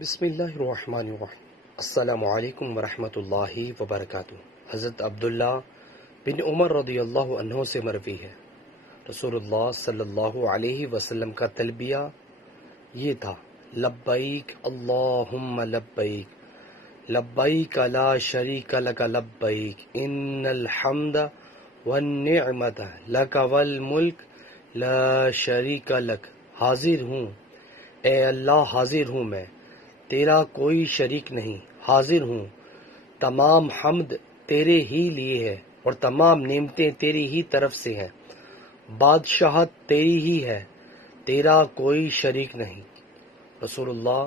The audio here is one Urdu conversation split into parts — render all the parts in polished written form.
بسم اللہ الرحمن الرحیم۔ السلام علیکم ورحمۃ اللہ وبرکاتہ۔ حضرت عبداللہ بن عمر رضی اللہ عنہ سے مروی ہے، رسول اللہ صلی اللہ علیہ وسلم کا تلبیہ یہ تھا: لبیک اللہم لبیک، لبیک لا شریک لک لبیک، ان الحمد والنعمت لک والملک لا شریک لک۔ حاضر ہوں اے اللہ، حاضر ہوں میں، تیرا کوئی شریک نہیں، حاضر ہوں، تمام حمد تیرے ہی لیے ہے اور تمام نعمتیں تیری ہی طرف سے ہیں، بادشاہت تیری ہی ہے، تیرا کوئی شریک نہیں۔ رسول اللہ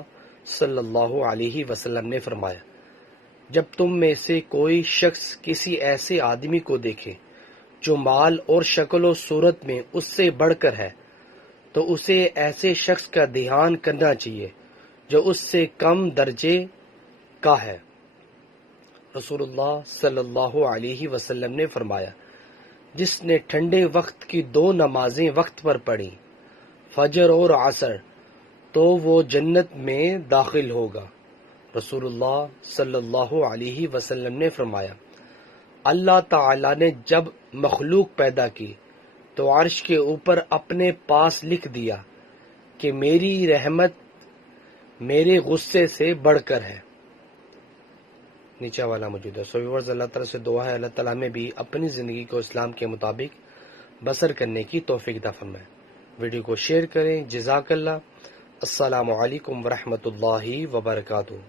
صلی اللہ علیہ وسلم نے فرمایا: جب تم میں سے کوئی شخص کسی ایسے آدمی کو دیکھے جو مال اور شکل و صورت میں اس سے بڑھ کر ہے، تو اسے ایسے شخص کا دھیان کرنا چاہیے جو اس سے کم درجے کا ہے۔ رسول اللہ صلی اللہ علیہ وسلم نے فرمایا: جس نے ٹھنڈے وقت کی 2 نمازیں وقت پر پڑھی، فجر اور عصر، تو وہ جنت میں داخل ہوگا۔ رسول اللہ صلی اللہ علیہ وسلم نے فرمایا: اللہ تعالی نے جب مخلوق پیدا کی تو عرش کے اوپر اپنے پاس لکھ دیا کہ میری رحمت میرے غصے سے بڑھ کر ہے۔ نیچے والا موجود ہے۔ ویورز، اللہ تعالیٰ سے دعا ہے اللہ تعالیٰ میں بھی اپنی زندگی کو اسلام کے مطابق بسر کرنے کی توفیق عطا فرمائے۔ ویڈیو کو شیئر کریں۔ جزاک اللہ۔ السلام علیکم ورحمۃ اللہ وبرکاتہ۔